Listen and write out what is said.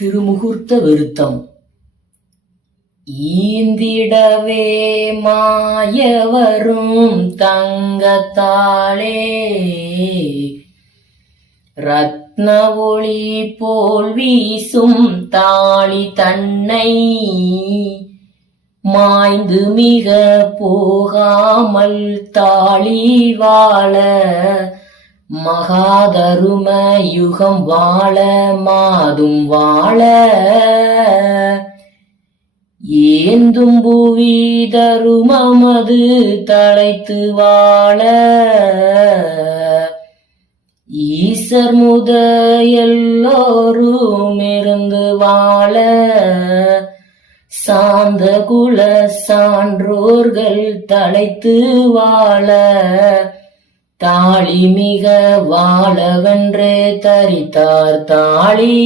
திருமுகூர்த்த விருத்தம். ஈந்திடவே மாயவரும் தங்கத்தாளே, ரத்ன ஒளி போல் வீசும் தாளி தன்னை மாய்ந்து மிக போகாமல் தாளி வாழ, மகாதரும யுகம் வாழ மாதும் வாழ, ஏந்தும் புவி தருமமது தழைத்து வாழ, ஈசர் முத எல்லோரும் இருந்து வாழ, சாந்த குல சான்றோர்கள் தழைத்து வாழ, தாளி மிக வாழவென்றே தரித்தார் தாளி.